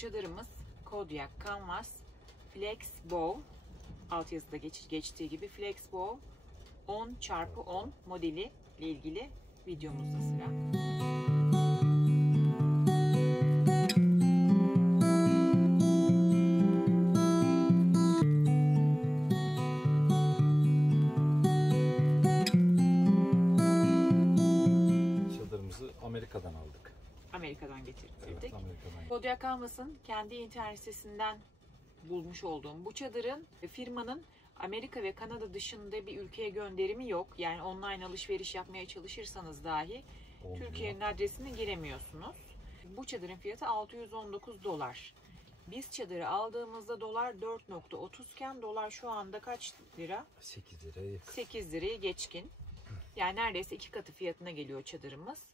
çadırımız Kodiak Canvas Flex Bow, altyazıda geçtiği gibi Flex Bow 10x10 modeli ile ilgili videomuzda sıra. Amerika'dan aldık. Amerika'dan getirdik. Evet, Amerika'dan. Kodiak Canvas'ın kendi internet sitesinden bulmuş olduğum bu çadırın firmanın Amerika ve Kanada dışında bir ülkeye gönderimi yok. Yani online alışveriş yapmaya çalışırsanız dahi Türkiye'nin adresine giremiyorsunuz. Bu çadırın fiyatı $619. Biz çadırı aldığımızda dolar 4.30 iken dolar şu anda kaç lira? 8 liraya. 8 lirayı geçkin. Yani neredeyse 2 katı fiyatına geliyor çadırımız.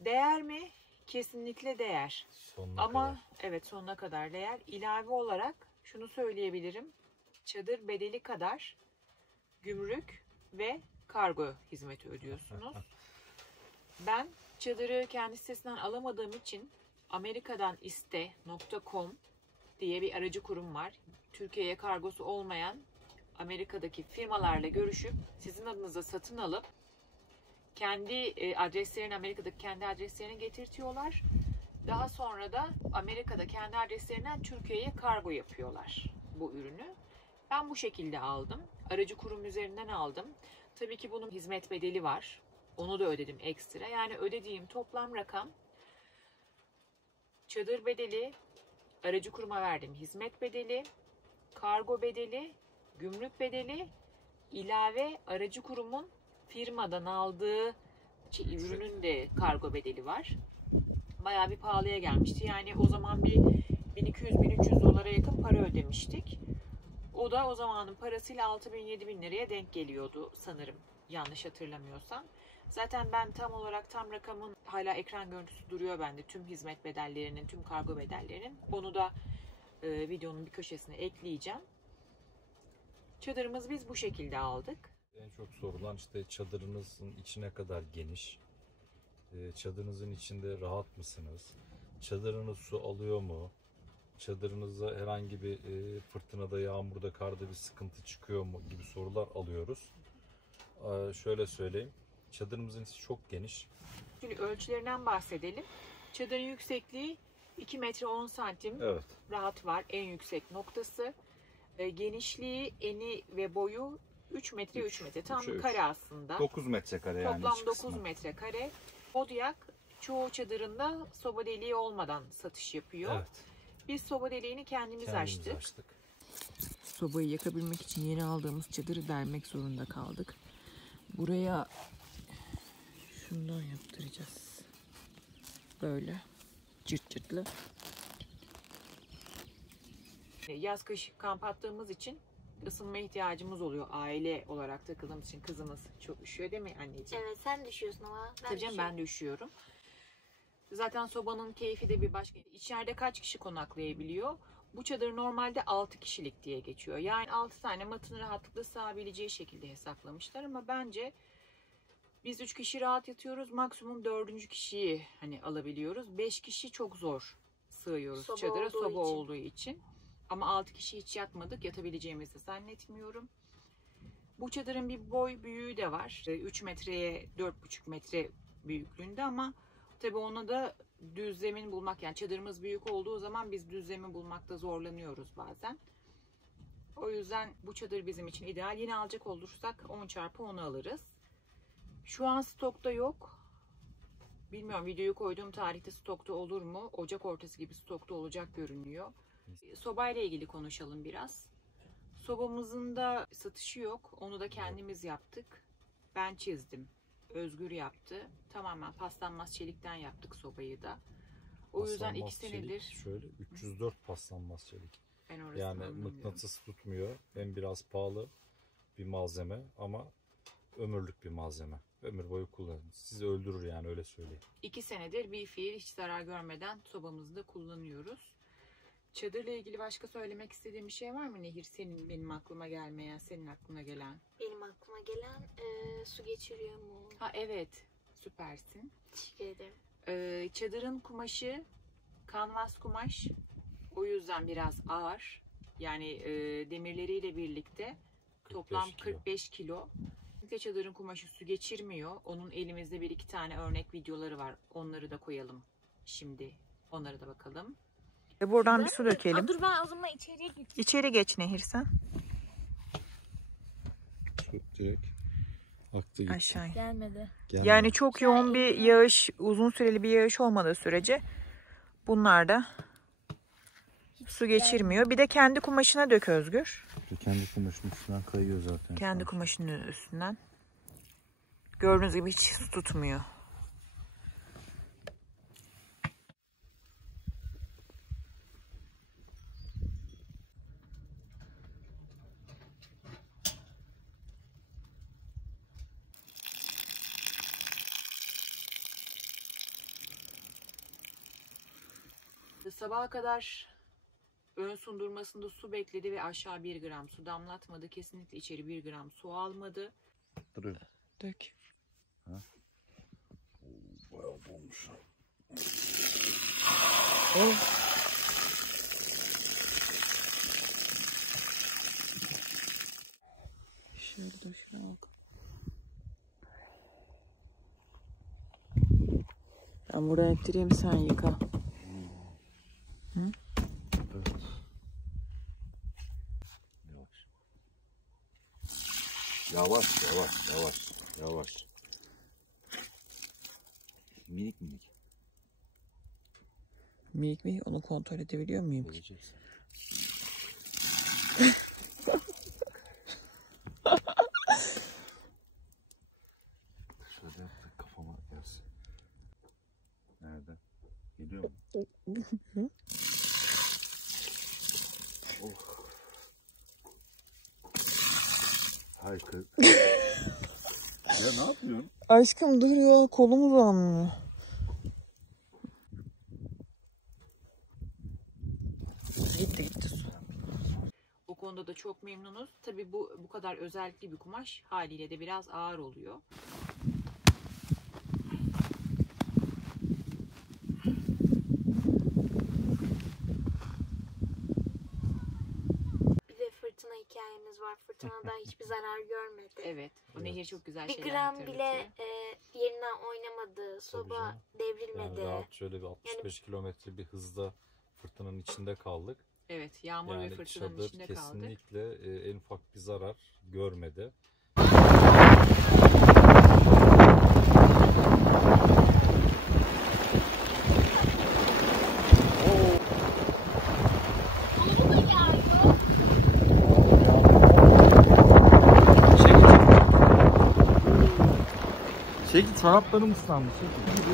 Değer mi? Kesinlikle değer. Sonuna Ama kadar. evet, sonuna kadar değer. İlave olarak şunu söyleyebilirim. Çadır bedeli kadar gümrük ve kargo hizmeti ödüyorsunuz. Ben çadırı kendi sitesinden alamadığım için Amerika'dan iste.com diye bir aracı kurum var. Türkiye'ye kargosu olmayan Amerika'daki firmalarla görüşüp sizin adınıza satın alıp kendi adreslerini, Amerika'daki kendi adreslerine getirtiyorlar. Daha sonra da Amerika'da kendi adreslerinden Türkiye'ye kargo yapıyorlar bu ürünü. Ben bu şekilde aldım. Aracı kurum üzerinden aldım. Tabii ki bunun hizmet bedeli var. Onu da ödedim ekstra. Yani ödediğim toplam rakam çadır bedeli, aracı kuruma verdiğim hizmet bedeli, kargo bedeli, gümrük bedeli, ilave aracı kurumun firmadan aldığı ürünün de kargo bedeli var. Bayağı bir pahalıya gelmişti. Yani o zaman bir 1200-1300 dolara yakın para ödemiştik. O da o zamanın parasıyla 6000-7000 liraya denk geliyordu sanırım. Yanlış hatırlamıyorsam. Zaten ben tam rakamın hala ekran görüntüsü duruyor bende. Tüm hizmet bedellerinin, tüm kargo bedellerinin. Onu da videonun bir köşesine ekleyeceğim. Çadırımız biz bu şekilde aldık. En çok sorulan işte çadırınızın içi ne kadar geniş? Çadırınızın içinde rahat mısınız? Çadırınız su alıyor mu? Çadırınızda herhangi bir fırtınada, yağmurda, karda bir sıkıntı çıkıyor mu gibi sorular alıyoruz. Şöyle söyleyeyim. Çadırımızın içi çok geniş. Şimdi ölçülerinden bahsedelim. Çadırın yüksekliği 2 metre 10 santim. Evet. Rahat var. En yüksek noktası. Genişliği, eni ve boyu 3 metre 3 metre. Tam kare aslında. 9 metrekare yani. Toplam 9 metrekare. Kodiak çoğu çadırında soba deliği olmadan satış yapıyor. Evet. Biz soba deliğini kendimiz açtık. Sobayı yakabilmek için yeni aldığımız çadırı delmek zorunda kaldık. Buraya şundan yaptıracağız. Böyle cırt cırtlı. Yaz kış kamp attığımız için ısınma ihtiyacımız oluyor. Aile olarak takıldığımız için kızımız çok üşüyor değil mi anneciğim? Evet, sen düşüyorsun ama Tabii canım, ben de üşüyorum. Zaten sobanın keyfi de bir başka. İçeride kaç kişi konaklayabiliyor? Bu çadır normalde 6 kişilik diye geçiyor. Yani 6 tane matını rahatlıkla sığabileceği şekilde hesaplamışlar ama bence biz 3 kişi rahat yatıyoruz. Maksimum 4. kişiyi alabiliyoruz. 5 kişi çok zor sığıyoruz çadıra soba olduğu için. Ama 6 kişi hiç yatmadık. Yatabileceğimizi zannetmiyorum. Bu çadırın bir boy büyüğü de var. 3 metreye 4,5 metre büyüklüğünde ama tabii ona da düz zemin bulmak, yani çadırımız büyük olduğu zaman biz düz zemin bulmakta zorlanıyoruz bazen. O yüzden bu çadır bizim için ideal. Yine alacak olursak 10x10 alırız. Şu an stokta yok. Bilmiyorum, videoyu koyduğum tarihte stokta olur mu? Ocak ortası gibi stokta olacak görünüyor. Sobayla ilgili konuşalım biraz. Sobamızın da satışı yok. Onu da kendimiz yaptık. Ben çizdim. Özgür yaptı. Tamamen paslanmaz çelikten yaptık sobayı da. O yüzden 2 senedir... Şöyle 304 paslanmaz çelik. Yani anlamıyorum. mıknatıs tutmuyor. Hem biraz pahalı bir malzeme ama ömürlük bir malzeme. Ömür boyu kullanın. Sizi öldürür yani, öyle söyleyeyim. 2 senedir bir fiil hiç zarar görmeden sobamızı da kullanıyoruz. Çadırla ilgili başka söylemek istediğin bir şey var mı Nehir? Senin, benim aklıma gelmeyen, senin aklına gelen. Benim aklıma gelen su geçiriyor mu? Ha evet, süpersin. Teşekkür ederim. Çadırın kumaşı kanvas kumaş. O yüzden biraz ağır. Yani demirleriyle birlikte toplam 45 kilo. Çadırın kumaşı su geçirmiyor. Onun elimizde 1-2 tane örnek videoları var. Onları da koyalım şimdi. Onlara da bakalım. Buradan bir su dökelim. Dur ben o zaman içeriye gideyim. İçeri geç Nehir sen. Çok direkt aktı gitti. Aşağı. Gelmedi. Yani çok yoğun bir yağış, uzun süreli bir yağış olmadığı sürece bunlar da su geçirmiyor. Bir de kendi kumaşına dök Özgür. Kendi kumaşının üstünden kayıyor zaten. Kendi kumaşının üstünden. Gördüğünüz gibi hiç su tutmuyor. Sabaha kadar ön sundurmasında su bekledi ve aşağı 1 gram su damlatmadı. Kesinlikle içeri 1 gram su almadı. Duruyor. Dök. Bayağı dolmuş. Şöyle dur şuna bak. Ben buradan ettireyim sen yıka. Evet. Yavaş. Yavaş. Minik. Minik onu kontrol edebiliyor muyum? Vereceksin. Şöyle yap da kafama gelsin. Nerede? Geliyor mu? Oh. Harika. Ya ne yapıyorsun? Aşkım dur ya, kolum uzanmıyor. Gitti su. O konuda da çok memnunuz. Tabii bu kadar özellikli bir kumaş haliyle de biraz ağır oluyor. Bir de fırtına hikayemiz var. Fırtınadan hiçbir zarar görmedi. Evet. O Nehir çok güzel Bir şeyler gram hatırlatıyor. bile yerinden oynamadı. Soba canım. devrilmedi. Yani rahat şöyle bir 65 kilometre bir hızda fırtınanın içinde kaldık. Evet. Yağmur ve Yani fırtınanın çadır içinde kaldık. kesinlikle en ufak bir zarar görmedi. Çekil, çoraplarım ıslandı. Çekil.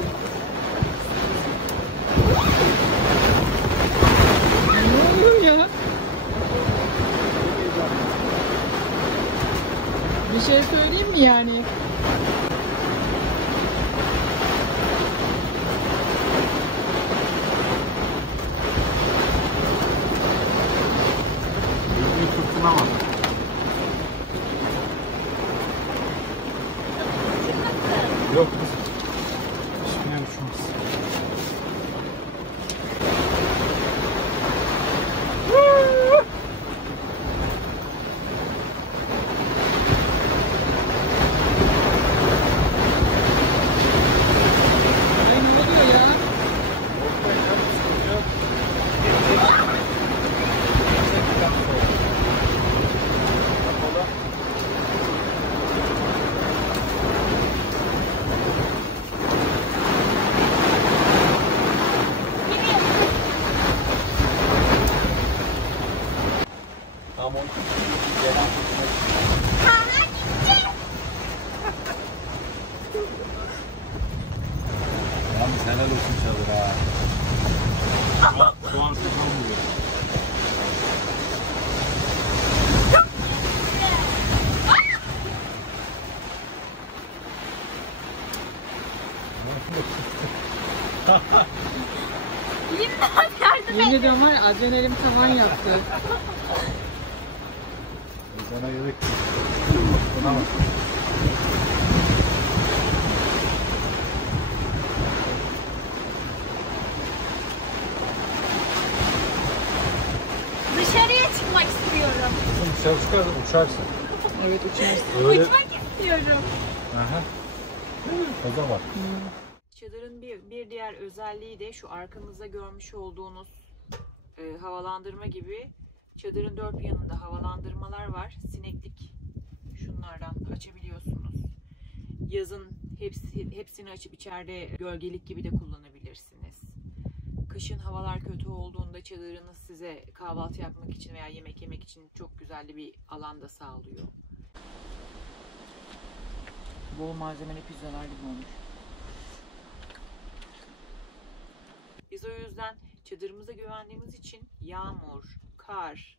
Ne oluyor ya? Bir şey söyleyeyim mi yani? Bir fırtına var. Yok. Şimdi düşmez. Ay ne oluyor ya? Tamam, onu gelen Yalnız helal olsun çadır ha. Şu an sezon vuruyor. Yemin ediyorum var ya, adrenalin tavan yaptı. Sana gerek yok. Tamam. dışarı çıkarsın uçarsın. Evet uçarsın. Öyle. İstiyorum. Aha. O da var. Çadırın bir diğer özelliği de şu arkamızda görmüş olduğunuz havalandırma gibi çadırın dört bir yanında havalandırmalar var. Sineklik şunlardan açabiliyorsunuz. Yazın hepsini açıp içeride gölgelik gibi de kullanabilirsiniz. Kışın havalar kötü olduğunda çadırınız size kahvaltı yapmak için veya yemek yemek için çok güzel bir alan da sağlıyor. Bol malzemeli pizzalar gibi olmuş. Biz o yüzden çadırımıza güvendiğimiz için yağmur, kar,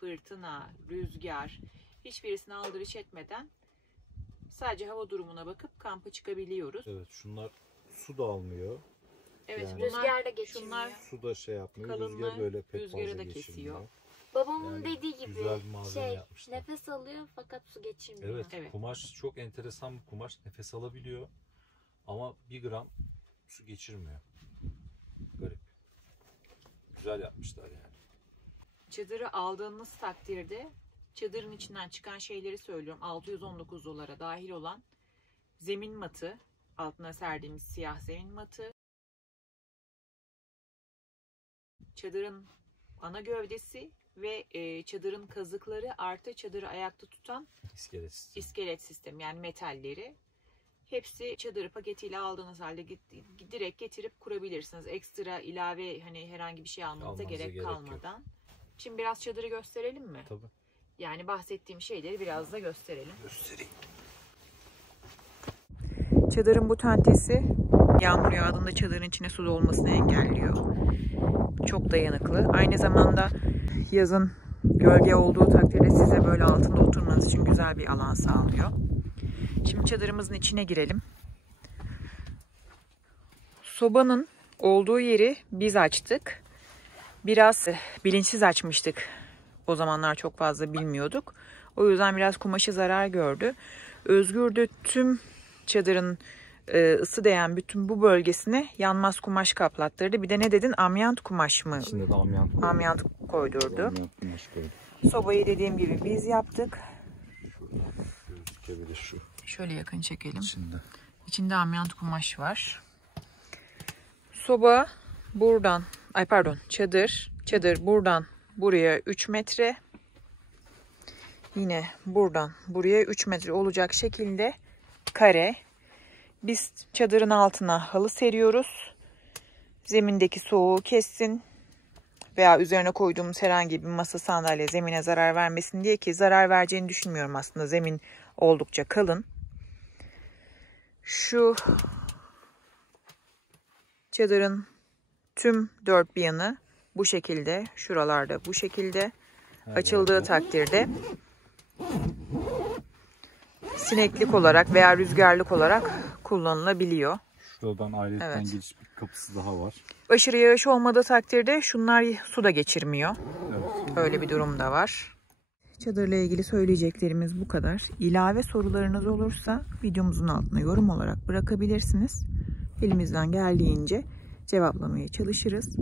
fırtına, rüzgar hiçbirisine aldırış etmeden sadece hava durumuna bakıp kampa çıkabiliyoruz. Evet, şunlar su da almıyor. Evet, Yani- Rüzgar da geçmiyor. şunlar Su da şey yapmıyor. Kalınlığı Rüzgar böyle pek rüzgarı fazla da geçirmiyor. kesiyor. Babamın Yani dediği gibi güzel bir malzeme yapmışlar. nefes alıyor fakat su geçirmiyor. Evet, Evet. kumaş çok enteresan bir kumaş. Nefes alabiliyor. Ama 1 gram su geçirmiyor. Garip. Güzel yapmışlar yani. Çadırı aldığınız takdirde çadırın içinden çıkan şeyleri söylüyorum. 619 dolara dahil olan zemin matı, altına serdiğimiz siyah zemin matı, çadırın ana gövdesi ve çadırın kazıkları artı çadırı ayakta tutan İskelet. iskelet sistemi yani metalleri. Hepsi çadırı paketiyle aldığınız halde direkt getirip kurabilirsiniz. Ekstra ilave hani herhangi bir şey almanıza Almanıza gerek gerek kalmadan. Şimdi biraz çadırı gösterelim mi? Tabii. Yani bahsettiğim şeyleri biraz da gösterelim. Göstereyim. Çadırın bu tentesi yağmur yağdığında çadırın içine su dolmasını engelliyor. Çok dayanıklı. Aynı zamanda yazın gölge olduğu takdirde size böyle altında oturmanız için güzel bir alan sağlıyor. Şimdi çadırımızın içine girelim. Sobanın olduğu yeri biz açtık. Biraz bilinçsiz açmıştık. O zamanlar çok fazla bilmiyorduk. O yüzden biraz kumaşı zarar gördü. Özgür de tüm çadırın ısı değen bütün bu bölgesine yanmaz kumaş kaplattırdı. Bir de ne dedin? Amyant kumaş mı? İçinde de amyant koydum. Amyant koydurdu. Amyant kumaş koydum. Sobayı dediğim gibi biz yaptık. Gözükebilir şu Şöyle yakın çekelim. içinde. İçinde amyant kumaş var. Soba buradan, çadır buradan buraya 3 metre. Yine buradan buraya 3 metre olacak şekilde kare. Biz çadırın altına halı seriyoruz. Zemindeki soğuğu kessin veya üzerine koyduğumuz herhangi bir masa sandalye zemine zarar vermesin diye, ki zarar vereceğini düşünmüyorum aslında. Zemin oldukça kalın. Şu çadırın tüm dört bir yanı bu şekilde, şuralarda bu şekilde açıldığı takdirde sineklik olarak veya rüzgarlık olarak kullanılabiliyor. Şuradan ayrıca Evet. giriş bir kapısı daha var. Aşırı yağış olmadığı takdirde şunlar su da geçirmiyor. Evet. Öyle bir durum da var. Çadırla ilgili söyleyeceklerimiz bu kadar. İlave sorularınız olursa videomuzun altına yorum olarak bırakabilirsiniz. Elimizden geldiğince cevaplamaya çalışırız.